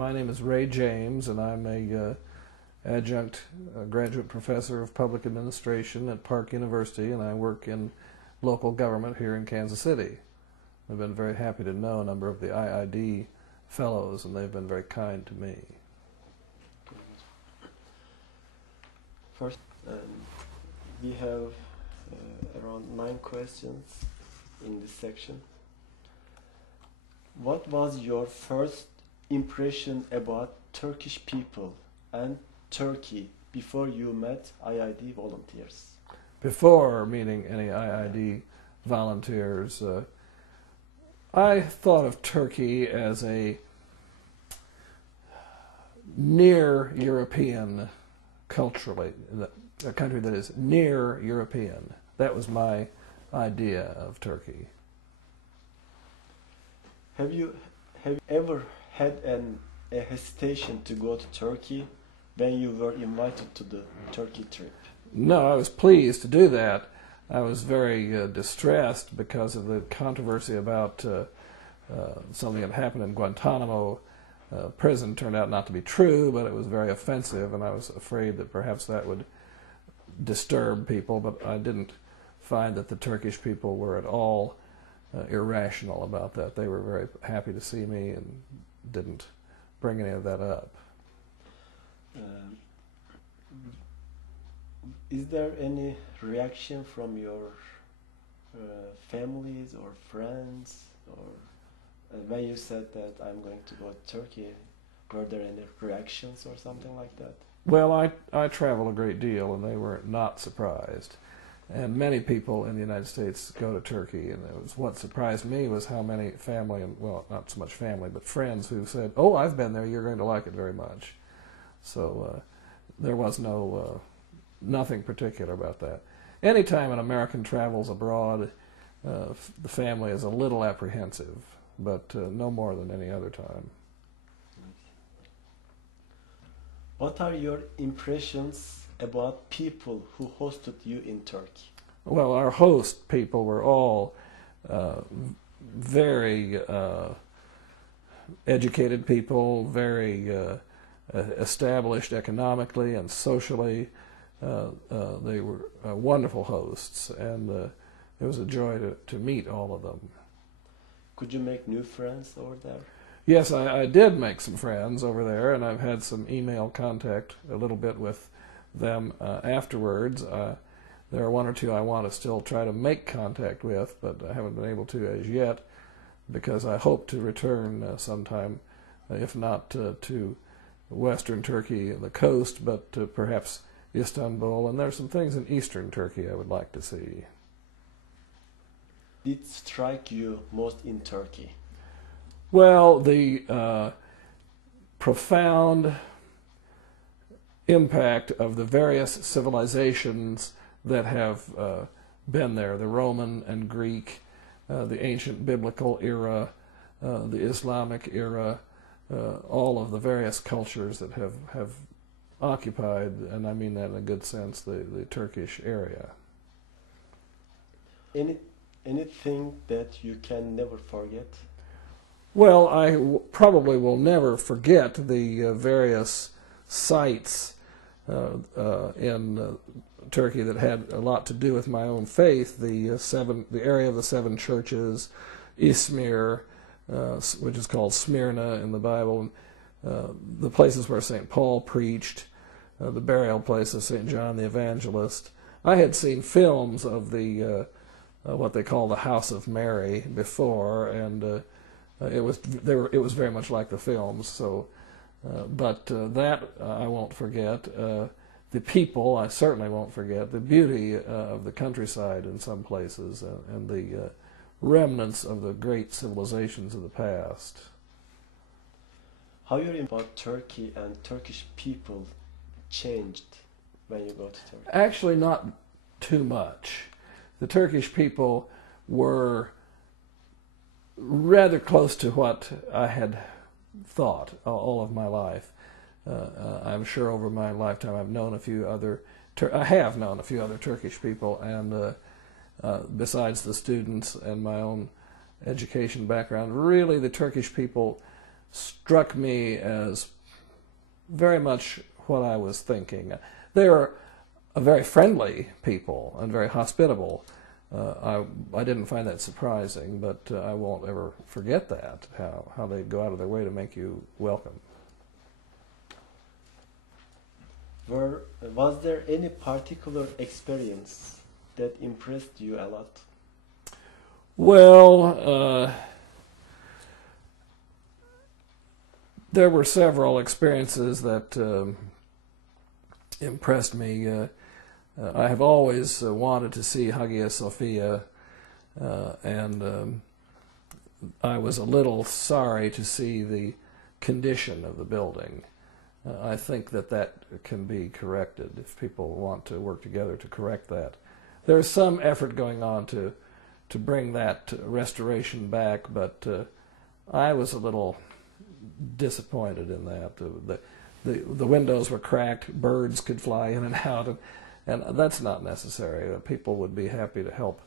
my name is Ray James, and I'm a adjunct graduate professor of public administration at Park University, and I work in local government here in Kansas City. I've been very happy to know a number of the IID fellows, and they've been very kind to me. First, we have around 9 questions in this section. What was your first impression about Turkish people and Turkey before you met IID volunteers? Before meeting any IID volunteers, I thought of Turkey as a near European culturally, a country that is near European. That was my idea of Turkey. Have you ever had a hesitation to go to Turkey when you were invited to the Turkey trip? No, I was pleased to do that. I was very distressed because of the controversy about something that happened in Guantanamo prison. Turned out not to be true, but it was very offensive, and I was afraid that perhaps that would disturb people, but I didn't find that the Turkish people were at all irrational about that. They were very happy to see me and didn't bring any of that up. Is there any reaction from your families or friends, or when you said that I'm going to go to Turkey, were there any reactions or something like that? Well, I travel a great deal, and they were not surprised. And many people in the United States go to Turkey, and what surprised me was how many family, and well, not so much family, but friends who said, "Oh, I've been there, you're going to like it very much." So there was nothing particular about that. Anytime an American travels abroad, the family is a little apprehensive, but no more than any other time. What are your impressions about people who hosted you in Turkey? Well, our host people were all very educated people, very established economically and socially. They were wonderful hosts, and it was a joy to meet all of them. Could you make new friends over there? Yes, I did make some friends over there, and I've had some email contact a little bit with them afterwards. There are one or two I want to still try to make contact with, but I haven't been able to as yet, because I hope to return sometime, if not to western Turkey, the coast, but perhaps Istanbul, and there are some things in eastern Turkey I would like to see. Did strike you most in Turkey? Well, the profound impact of the various civilizations that have been there, the Roman and Greek, the ancient biblical era, the Islamic era, all of the various cultures that have occupied, and I mean that in a good sense, the Turkish area. Anything that you can never forget? Well, I probably will never forget the various sites in Turkey that had a lot to do with my own faith. The area of the 7 churches, Izmir, which is called Smyrna in the Bible, the places where St. Paul preached, the burial place of St. John the Evangelist. I had seen films of the what they call the House of Mary before, and it was very much like the films. So, but that I won't forget. The people I certainly won't forget. The beauty of the countryside in some places, and the remnants of the great civilizations of the past. How your about Turkey and Turkish people changed when you go to Turkey? Actually, not too much. The Turkish people were rather close to what I had thought all of my life. I'm sure over my lifetime I've known a few other Turkish people, and besides the students and my own education background, really the Turkish people struck me as very much what I was thinking. They are a very friendly people and very hospitable. I didn't find that surprising, but I won't ever forget that, how they go out of their way to make you welcome. Was there any particular experience that impressed you a lot? Well, there were several experiences that impressed me. I have always wanted to see Hagia Sophia, and I was a little sorry to see the condition of the building. I think that can be corrected if people want to work together to correct that. There's some effort going on to bring that restoration back, but I was a little disappointed in that. The windows were cracked, birds could fly in and out, and that's not necessary. People would be happy to help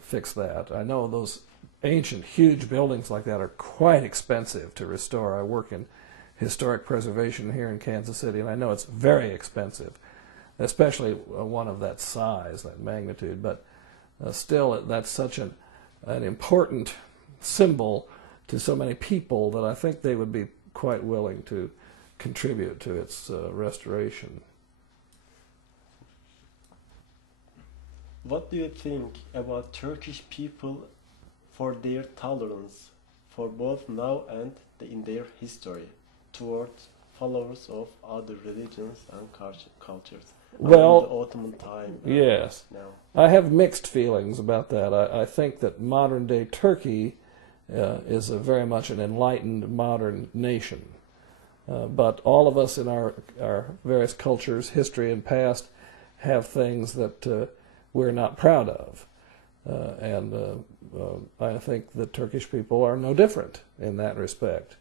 fix that. I know those ancient, huge buildings like that are quite expensive to restore. I work in historic preservation here in Kansas City, and I know it's very expensive, especially one of that size, that magnitude. But still, that's such an important symbol to so many people that I think they would be quite willing to contribute to its restoration. What do you think about Turkish people for their tolerance, for both now and in their history, towards followers of other religions and cultures? Well, in the Ottoman time. Yes. Now. I have mixed feelings about that. I think that modern-day Turkey is very much an enlightened modern nation. But all of us in our various cultures, history and past, have things that we're not proud of. And I think that Turkish people are no different in that respect.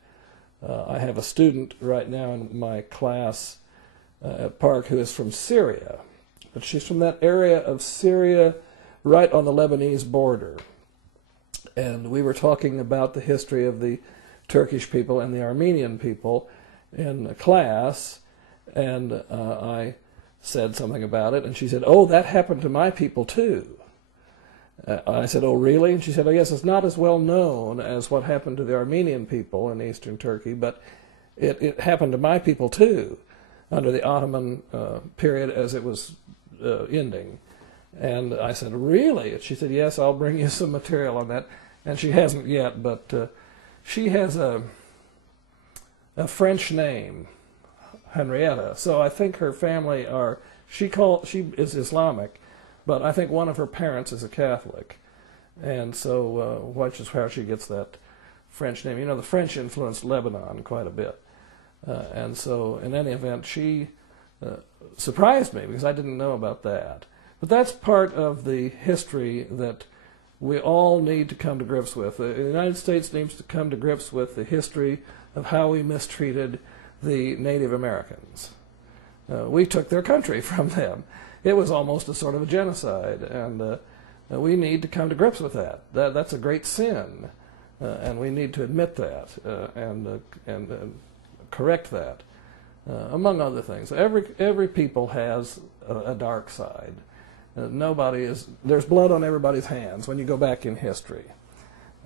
I have a student right now in my class at Park who is from Syria, but she's from that area of Syria right on the Lebanese border. And we were talking about the history of the Turkish people and the Armenian people in class, and I said something about it, and she said, "Oh, that happened to my people too." I said, "Oh, really?" And she said, "Oh, yes, it's not as well known as what happened to the Armenian people in eastern Turkey, but it happened to my people too under the Ottoman period as it was ending." And I said, "Really?" And she said, "Yes, I'll bring you some material on that." And she hasn't yet, but she has a French name, Henrietta. So I think her family she is Islamic, but I think one of her parents is a Catholic. And so, which is how she gets that French name. You know, the French influenced Lebanon quite a bit. And so, in any event, she surprised me because I didn't know about that. But that's part of the history that we all need to come to grips with. The United States needs to come to grips with the history of how we mistreated the Native Americans. We took their country from them. It was almost a sort of a genocide, and we need to come to grips with that. That's a great sin, and we need to admit that and correct that, among other things. Every people has a dark side. There's blood on everybody's hands when you go back in history.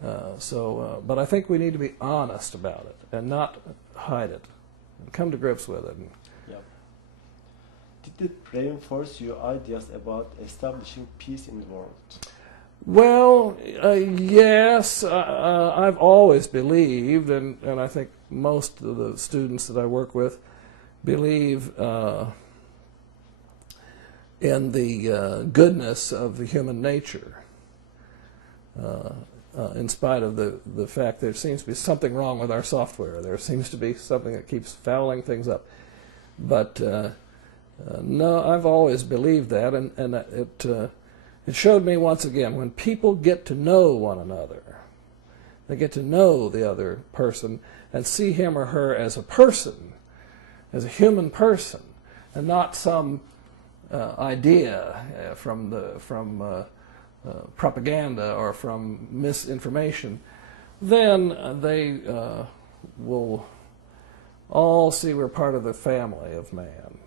But I think we need to be honest about it and not hide it and come to grips with it. Yeah. Did it reinforce your ideas about establishing peace in the world? Well, yes, I've always believed, and I think most of the students that I work with believe in the goodness of the human nature, in spite of the fact there seems to be something wrong with our software. There seems to be something that keeps fouling things up. But no, I've always believed that, and it showed me once again, when people get to know one another, they get to know the other person and see him or her as a person, as a human person, and not some idea from propaganda or from misinformation, then they we'll all see we're part of the family of man.